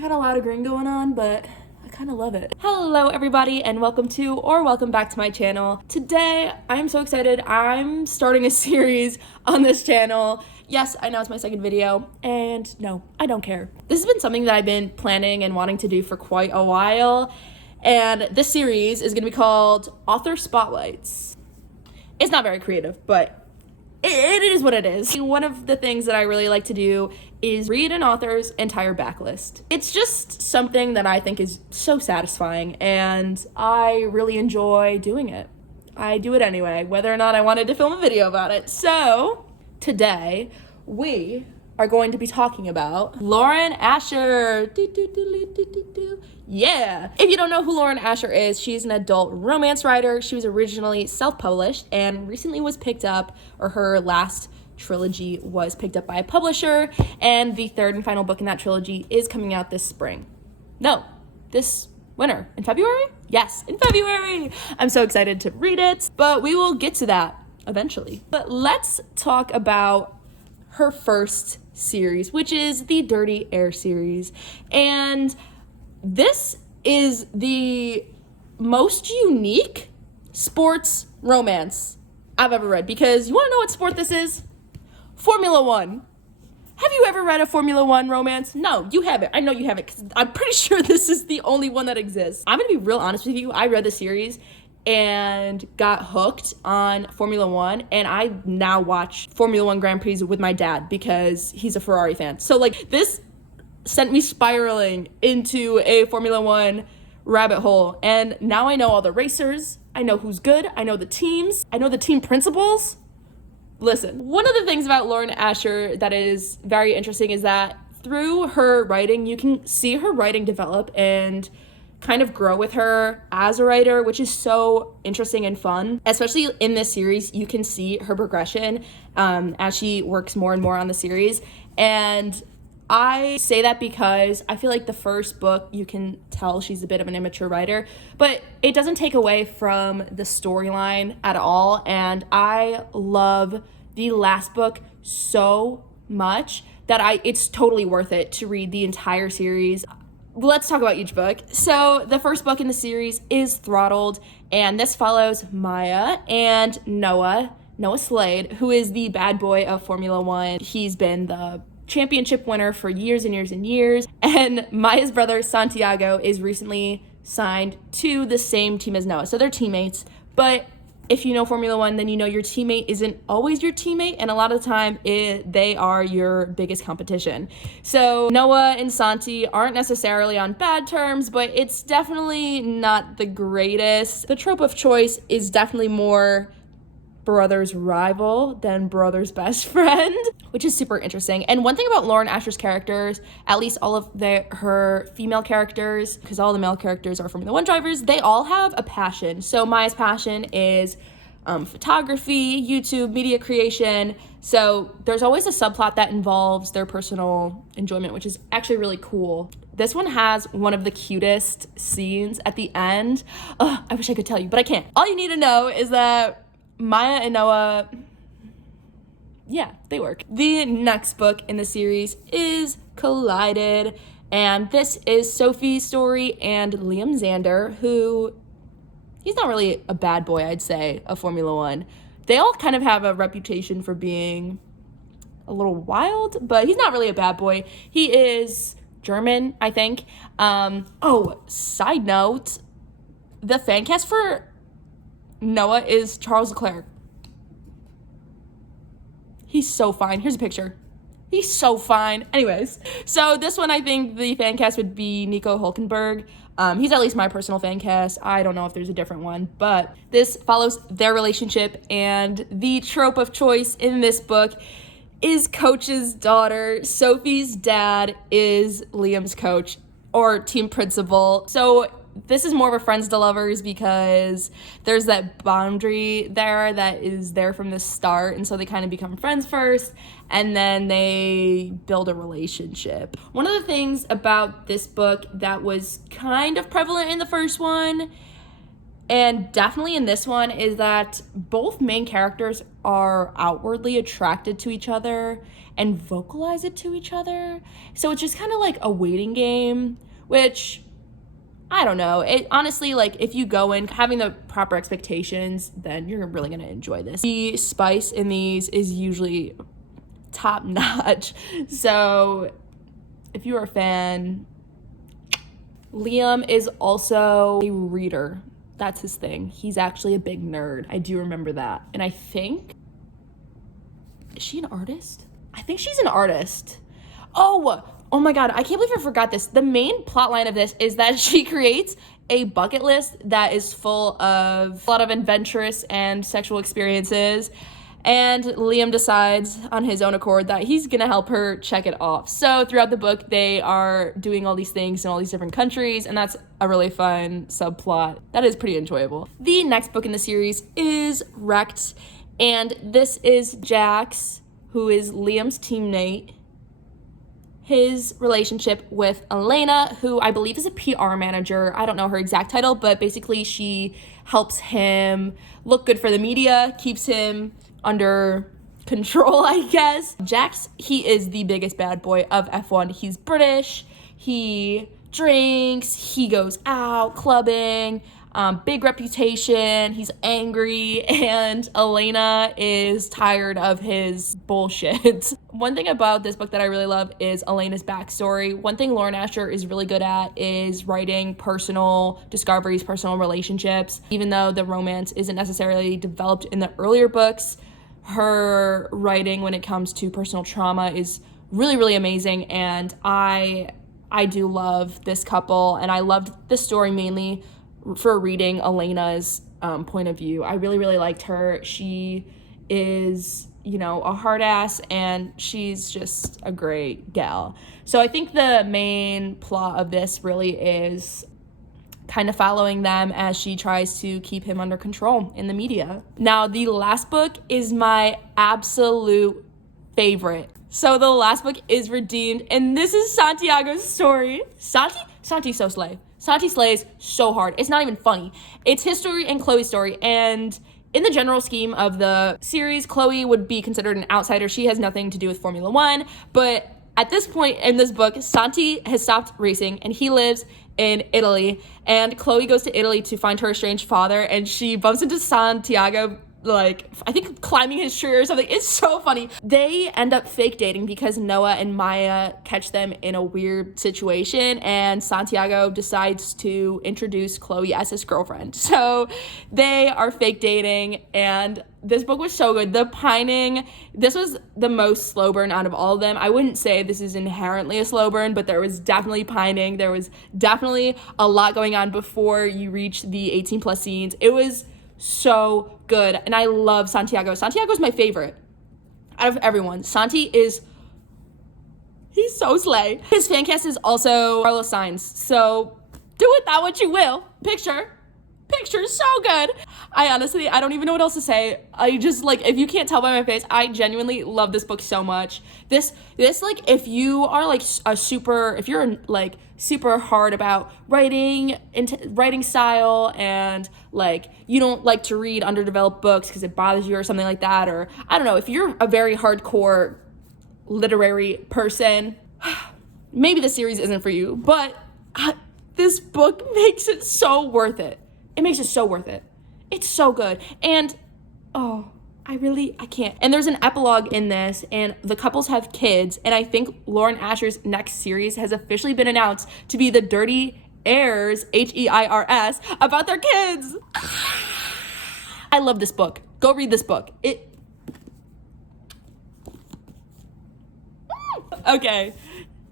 I got a lot of green going on, but I kind of love it. Hello everybody and welcome back to my channel. Today, I'm so excited. I'm starting a series on this channel. Yes, I know it's my second video, and no, I don't care. This has been something that I've been planning and wanting to do for quite a while, and this series is gonna be called Author Spotlights. It's not very creative, but it is what it is. One of the things that I really like to do is read an author's entire backlist. It's just something that I think is so satisfying, and I really enjoy doing it. I do it anyway, whether or not I wanted to film a video about it. So today we are going to be talking about Lauren Asher. Yeah. If you don't know who Lauren Asher is, she's an adult romance writer. She was originally self-published and recently was picked up, or her last trilogy was picked up by a publisher, and the third and final book in that trilogy is coming out this spring. No, this winter. In February? Yes, in February. I'm so excited to read it, but we will get to that eventually. But let's talk about her first series, which is the Dirty Air series. And this is the most unique sports romance I've ever read, because you want to know what sport this is? Formula One. Have you ever read a Formula One romance? No, you haven't. I know you haven't, because I'm pretty sure this is the only one that exists. I'm going to be real honest with you. I read the series and got hooked on Formula One, and I now watch Formula One Grand Prix with my dad because he's a Ferrari fan. So like, this sent me spiraling into a Formula One rabbit hole, and now I know all the racers, I know who's good, I know the teams, I know the team principals. Listen, one of the things about Lauren Asher that is very interesting is that through her writing, you can see her writing develop and kind of grow with her as a writer, which is so interesting and fun. Especially in this series, you can see her progression as she works more and more on the series. And I say that because I feel like the first book, you can tell she's a bit of an immature writer, but it doesn't take away from the storyline at all. And I love the last book so much that it's totally worth it to read the entire series. Let's talk about each book. So the first book in the series is Throttled, and this follows Maya and Noah Slade, who is the bad boy of Formula One. He's been the championship winner for years and years and years, and Maya's brother Santiago is recently signed to the same team as Noah, so they're teammates. But if you know Formula One, then you know your teammate isn't always your teammate, and a lot of the time they are your biggest competition. So Noah and Santi aren't necessarily on bad terms, but it's definitely not the greatest. The trope of choice is definitely more brother's rival than brother's best friend, which is super interesting. And one thing about Lauren Asher's characters, at least all of her female characters, because all the male characters are Formula One drivers, they all have a passion. So Maya's passion is photography, YouTube, media creation. So there's always a subplot that involves their personal enjoyment, which is actually really cool. This one has one of the cutest scenes at the end. I wish I could tell you, but I can't. All you need to know is that Maya and Noah, yeah, they work. The next book in the series is Collided, and this is Sophie's story and Liam Zander, who, he's not really a bad boy, I'd say, of Formula One. They all kind of have a reputation for being a little wild, but he's not really a bad boy. He is German, I think. Side note, the fan cast for Noah is Charles Leclerc. He's so fine. Here's a picture. He's so fine. Anyways, so this one, I think the fan cast would be Nico Hulkenberg. He's at least my personal fan cast. I don't know if there's a different one, but this follows their relationship, and the trope of choice in this book is coach's daughter. Sophie's dad is Liam's coach or team principal. So this is more of a friends to lovers, because there's that boundary there that is there from the start, and so they kind of become friends first, and then they build a relationship. One of the things about this book that was kind of prevalent in the first one, and definitely in this one, is that both main characters are outwardly attracted to each other and vocalize it to each other. So it's just kind of like a waiting game, which I don't know. It honestly, like, if you go in having the proper expectations, then you're really going to enjoy this. The spice in these is usually top notch. So if you're a fan, Liam is also a reader. That's his thing. He's actually a big nerd. I do remember that. And I think, is she an artist? I think she's an artist. Oh my God, I can't believe I forgot this. The main plot line of this is that she creates a bucket list that is full of a lot of adventurous and sexual experiences. And Liam decides on his own accord that he's gonna help her check it off. So throughout the book, they are doing all these things in all these different countries, and that's a really fun subplot. That is pretty enjoyable. The next book in the series is Wrecked, and this is Jax, who is Liam's teammate, his relationship with Elena, who I believe is a PR manager. I don't know her exact title, but basically she helps him look good for the media, keeps him under control, I guess. Jax, he is the biggest bad boy of F1. He's British, he drinks, he goes out clubbing, big reputation, he's angry, and Elena is tired of his bullshit. One thing about this book that I really love is Elena's backstory. One thing Lauren Asher is really good at is writing personal discoveries, personal relationships. Even though the romance isn't necessarily developed in the earlier books, her writing when it comes to personal trauma is really, really amazing, and I do love this couple, and I loved this story mainly for reading Elena's point of view. I really, really liked her. She is, you know, a hard ass, and she's just a great gal. So I think the main plot of this really is kind of following them as she tries to keep him under control in the media. Now, the last book is my absolute favorite. So the last book is Redeemed, and this is Santiago's story. Santi so slay. Santi slays so hard. It's not even funny. It's his story and Chloe's story, and in the general scheme of the series, Chloe would be considered an outsider. She has nothing to do with Formula One, but at this point in this book, Santi has stopped racing, and he lives in Italy, and Chloe goes to Italy to find her estranged father, and she bumps into Santiago, like, I think climbing his tree or something. It's so funny. They end up fake dating because Noah and Maya catch them in a weird situation, and Santiago decides to introduce Chloe as his girlfriend. So they are fake dating, and this book was so good. The pining, this was the most slow burn out of all of them. I wouldn't say this is inherently a slow burn, but there was definitely pining. There was definitely a lot going on before you reach the 18 plus scenes. It was so good, and I love Santiago. Santiago's my favorite out of everyone. He's so slay. His fan cast is also Carlos Sainz, so do with that what you will. Picture's so good. I don't even know what else to say. I just, like, if you can't tell by my face, I genuinely love this book so much. This like, if you are like if you're like super hard about writing style, and like you don't like to read underdeveloped books because it bothers you or something like that, or I don't know, if you're a very hardcore literary person, maybe the series isn't for you, but this book makes it so worth it. It makes it so worth it. It's so good. And, I can't. And there's an epilogue in this, and the couples have kids, and I think Lauren Asher's next series has officially been announced to be the Dirty Heirs, Heirs, about their kids. I love this book. Go read this book. Okay.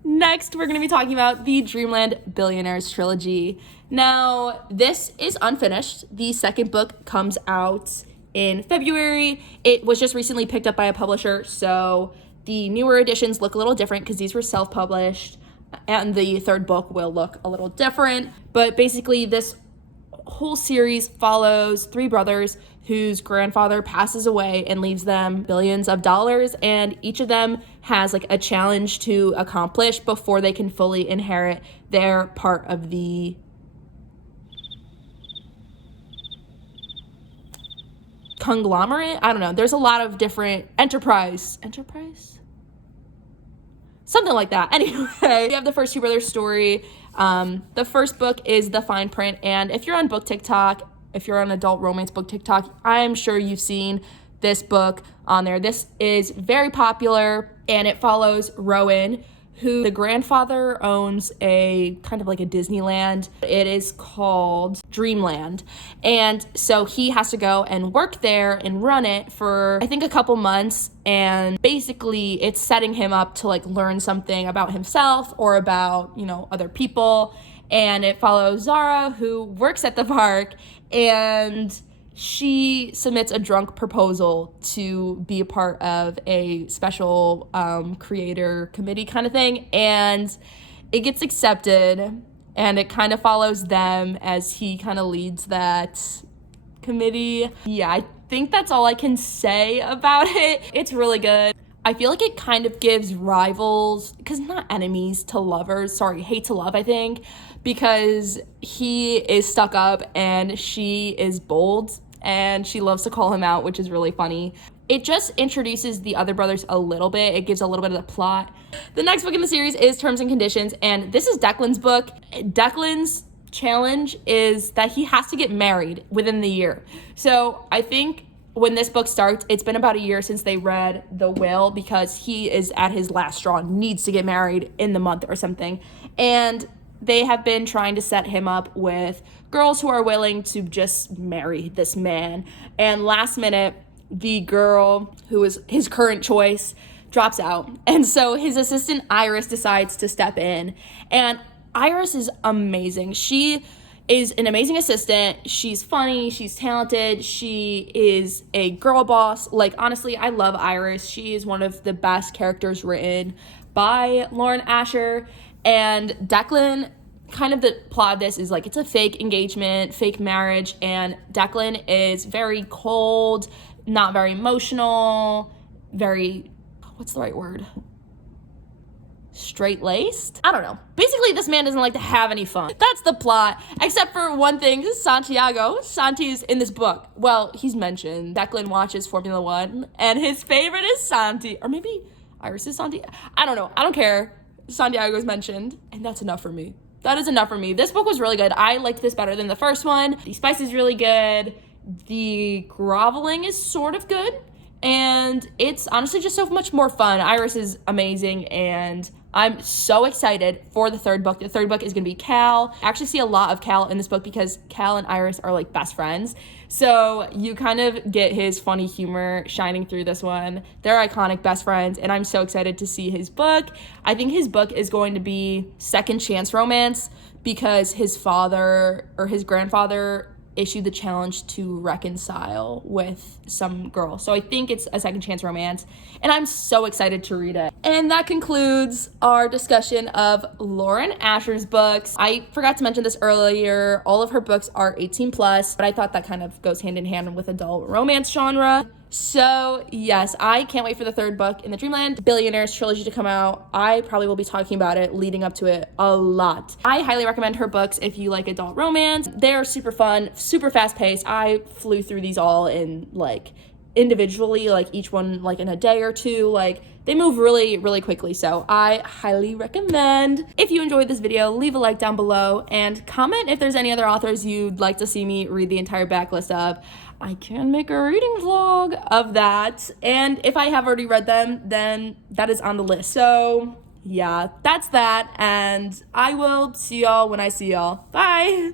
Next, we're going to be talking about the Dreamland Billionaires trilogy. Now, this is unfinished. The second book comes out in February. It was just recently picked up by a publisher, so the newer editions look a little different because these were self-published, and the third book will look a little different. But basically, this whole series follows three brothers whose grandfather passes away and leaves them billions of dollars, and each of them has like a challenge to accomplish before they can fully inherit their part of the conglomerate. I don't know. There's a lot of different enterprise? Something like that. Anyway, we have the first two brothers story. The first book is The Fine Print, and if you're on book TikTok, if you're on adult romance book TikTok, I'm sure you've seen this book on there. This is very popular, and it follows Rowan, who the grandfather owns a kind of like a Disneyland. It is called Dreamland. And so he has to go and work there and run it for, I think, a couple months. And basically it's setting him up to like learn something about himself or about, you know, other people. And it follows Zara, who works at the park, and she submits a drunk proposal to be a part of a special creator committee kind of thing, and it gets accepted, and it kind of follows them as he kind of leads that committee. Yeah, I think that's all I can say about it. It's really good. I feel like it kind of gives rivals, because not enemies to lovers, sorry, hate to love, I think, because he is stuck up and she is bold, and she loves to call him out, which is really funny. It just introduces the other brothers a little bit. It gives a little bit of the plot. The next book in the series is Terms and Conditions, and this is Declan's book. Declan's challenge is that he has to get married within the year. So I think when this book starts, it's been about a year since they read the will, because he is at his last straw, needs to get married in the month or something. And they have been trying to set him up with girls who are willing to just marry this man. And last minute, the girl who is his current choice drops out. And so his assistant Iris decides to step in. And Iris is amazing. She is an amazing assistant. She's funny, she's talented, she is a girl boss. Like, honestly, I love Iris. She is one of the best characters written by Lauren Asher. And Declan, kind of the plot of this is like, it's a fake engagement, fake marriage, and Declan is very cold, not very emotional, very, what's the right word? Straight-laced? I don't know. Basically, this man doesn't like to have any fun. That's the plot, except for one thing, Santiago. Santi's in this book. Well, he's mentioned. Declan watches Formula One, and his favorite is Santi. Or maybe Iris is Santi. I don't know. I don't care. Santiago's mentioned, and that's enough for me. That is enough for me. This book was really good. I liked this better than the first one. The spice is really good. The groveling is sort of good. And it's honestly just so much more fun. Iris is amazing, and I'm so excited for the third book. The third book is going to be Cal. I actually see a lot of Cal in this book because Cal and Iris are like best friends. So you kind of get his funny humor shining through this one. They're iconic best friends, and I'm so excited to see his book. I think his book is going to be second chance romance because his father or his grandfather issued the challenge to reconcile with some girl. So I think it's a second chance romance, and I'm so excited to read it. And that concludes our discussion of Lauren Asher's books. I forgot to mention this earlier. All of her books are 18 plus, but I thought that kind of goes hand in hand with adult romance genre. So yes, I can't wait for the third book in the Dreamland Billionaires trilogy to come out. I probably will be talking about it leading up to it a lot. I highly recommend her books if you like adult romance. They're super fun, super fast paced. I flew through these all in like individually, like each one like in a day or two. Like they move really, really quickly. So I highly recommend. If you enjoyed this video, leave a like down below and comment if there's any other authors you'd like to see me read the entire backlist of. I can make a reading vlog of that. And if I have already read them, then that is on the list. So yeah, that's that. And I will see y'all when I see y'all. Bye.